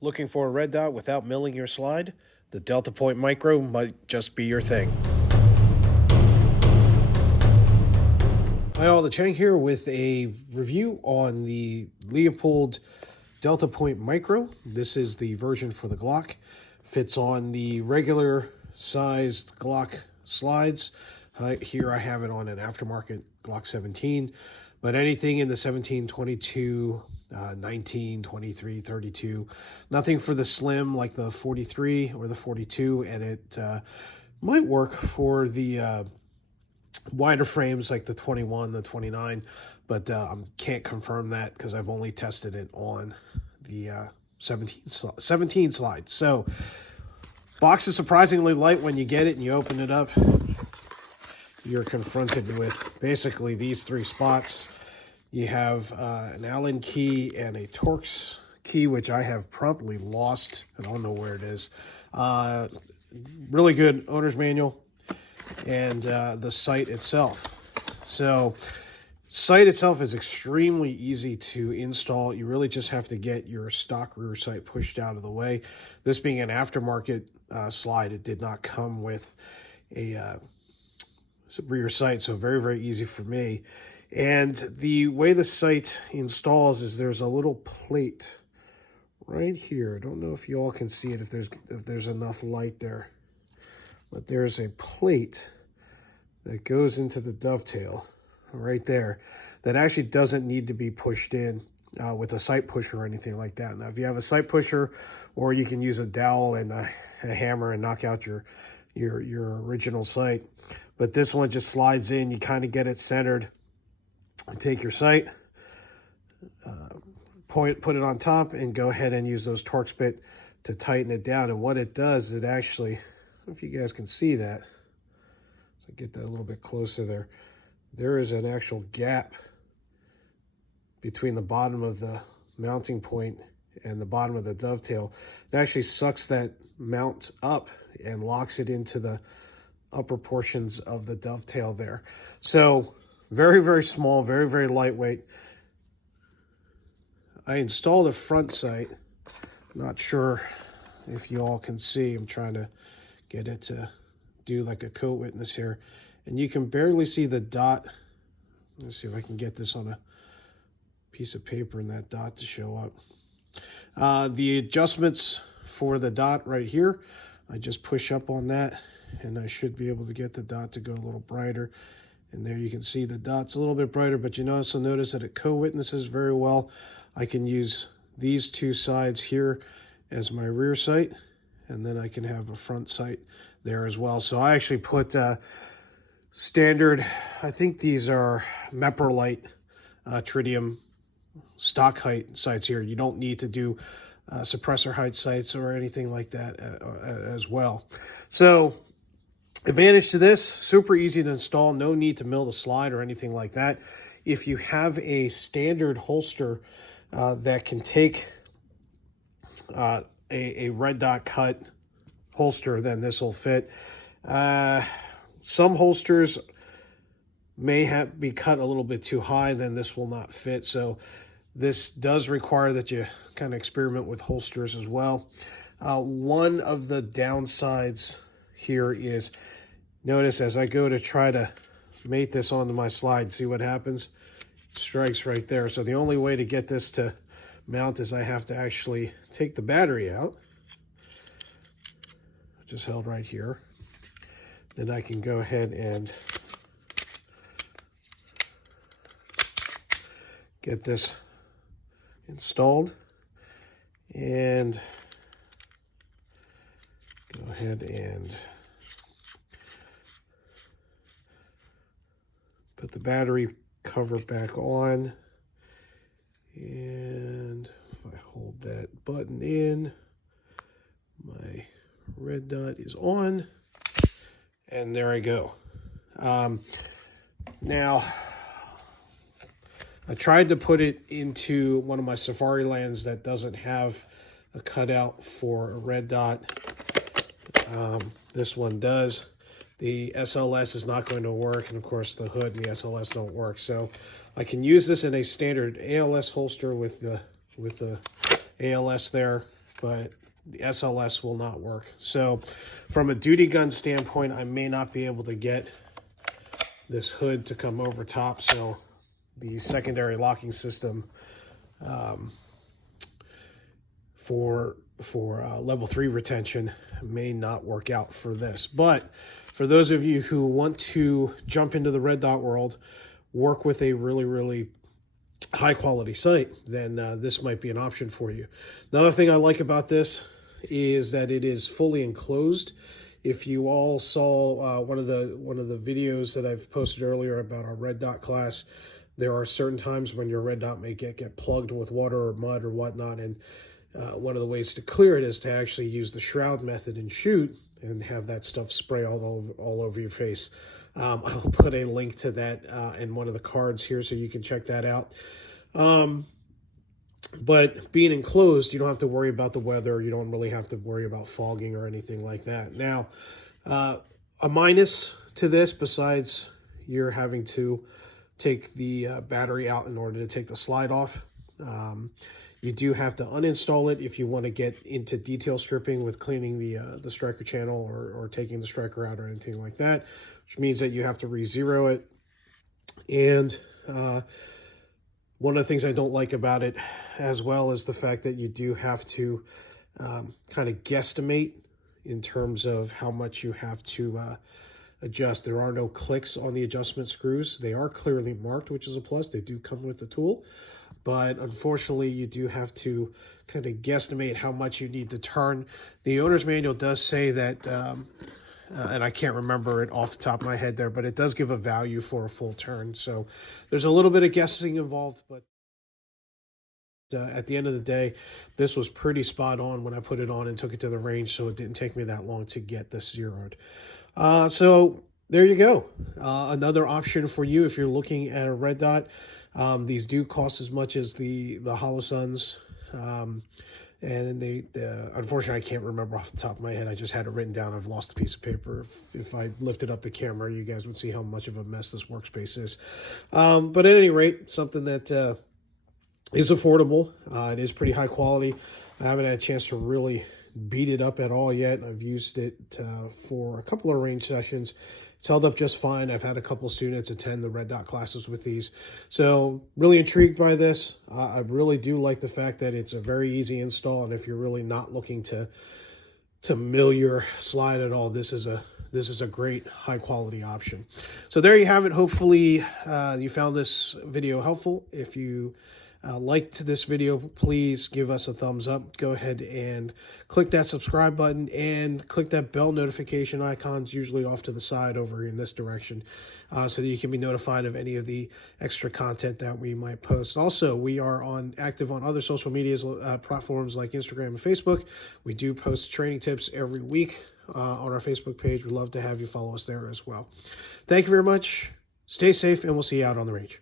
Looking for a red dot without milling your slide? The Deltapoint Micro might just be your thing. Hi all, the Chang here with a review on the Leupold Deltapoint Micro. This is the version for the Glock. Fits on the regular sized Glock slides. Here I have it on an aftermarket Glock 17, but anything in the 17, 22, 19, 23, 32. Nothing for the slim like the 43 or the 42, and it might work for the wider frames like the 21, the 29, but can't confirm that because I've only tested it on the 17 slide. So box is surprisingly light when you get it and you open it up. You're confronted with basically these three spots. You have an Allen key and a Torx key, which I have promptly lost. I don't know where it is. Really good owner's manual, and the sight itself. So sight itself is extremely easy to install. You really just have to get your stock rear sight pushed out of the way. This being an aftermarket slide, it did not come with a rear sight, so very, very easy for me. And the way the sight installs is there's a little plate right here. I don't know if you all can see it, if there's enough light there, but there's a plate that goes into the dovetail right there that actually doesn't need to be pushed in with a sight pusher or anything like that. Now, if you have a sight pusher, or you can use a dowel and a hammer and knock out your original sight, but this one just slides in. You kind of get it centered. Take your sight, put it on top, and go ahead and use those Torx bit to tighten it down. And what it does, it actually, I don't know if you guys can see that. So get that a little bit closer there. There is an actual gap between the bottom of the mounting point and the bottom of the dovetail. It actually sucks that mount up and locks it into the upper portions of the dovetail there. So very, very small, very, very lightweight. I installed a front sight. Not sure if you all can see. I'm trying to get it to do like a coat witness here. And you can barely see the dot. Let's see if I can get this on a piece of paper and that dot to show up. The adjustments for the dot right here, I just push up on that and I should be able to get the dot to go a little brighter. And there you can see the dot's a little bit brighter, but you also notice that it co-witnesses very well. I can use these two sides here as my rear sight, and then I can have a front sight there as well. So I actually put standard, I think these are Meprolite tritium stock height sights here. You don't need to do suppressor height sights or anything like that as well. So advantage to this, super easy to install, no need to mill the slide or anything like that. If you have a standard holster that can take a red dot cut holster, then this will fit. Some holsters may be cut a little bit too high, then this will not fit. So this does require that you kind of experiment with holsters as well. One of the downsides here is, notice as I go to try to mate this onto my slide, see what happens? It strikes right there. So the only way to get this to mount is I have to actually take the battery out, just held right here. Then I can go ahead and get this installed and go ahead and put the battery cover back on, and if I hold that button in, my red dot is on, and there I go. Now, I tried to put it into one of my Safari Lands that doesn't have a cutout for a red dot. This one does. The SLS is not going to work, and of course the hood and the SLS don't work. So I can use this in a standard ALS holster with the ALS there, but the SLS will not work. So from a duty gun standpoint, I may not be able to get this hood to come over top, so the secondary locking system for level 3 retention may not work out for this. But for those of you who want to jump into the red dot world, work with a really high quality sight, then this might be an option for you. Another thing I like about this is that it is fully enclosed. If you all saw one of the videos that I've posted earlier about our red dot class, there are certain times when your red dot may get plugged with water or mud or whatnot, and one of the ways to clear it is to actually use the shroud method and shoot and have that stuff spray all over your face. I'll put a link to that in one of the cards here so you can check that out. But being enclosed, you don't have to worry about the weather. You don't really have to worry about fogging or anything like that. Now, a minus to this, besides you're having to take the battery out in order to take the slide off, you do have to uninstall it if you want to get into detail stripping with cleaning the striker channel or taking the striker out or anything like that, which means that you have to re-zero it. And one of the things I don't like about it as well is the fact that you do have to kind of guesstimate in terms of how much you have to adjust. There are no clicks on the adjustment screws. They are clearly marked, which is a plus. They do come with the tool. But unfortunately, you do have to kind of guesstimate how much you need to turn. The owner's manual does say that, and I can't remember it off the top of my head there, but it does give a value for a full turn. So there's a little bit of guessing involved, but at the end of the day, this was pretty spot on when I put it on and took it to the range, so it didn't take me that long to get this zeroed. So there you go. Another option for you if you're looking at a red dot. These do cost as much as the Holosuns. And they unfortunately, I can't remember off the top of my head. I just had it written down. I've lost a piece of paper. If I lifted up the camera, you guys would see how much of a mess this workspace is. But at any rate, something that is affordable. It is pretty high quality. I haven't had a chance to really beat it up at all yet. I've used it for a couple of range sessions. It's held up just fine. I've had a couple of students attend the red dot classes with these. So really intrigued by this. I really do like the fact that it's a very easy install, and if you're really not looking to mill your slide at all, this is a great high quality option. So there you have it. Hopefully you found this video helpful. If you liked this video, please give us a thumbs up. Go ahead and click that subscribe button and click that bell notification icon. It's usually off to the side over in this direction, so that you can be notified of any of the extra content that we might post. Also, we are active on other social media platforms like Instagram and Facebook. We do post training tips every week on our Facebook page. We'd love to have you follow us there as well. Thank you very much. Stay safe, and we'll see you out on the range.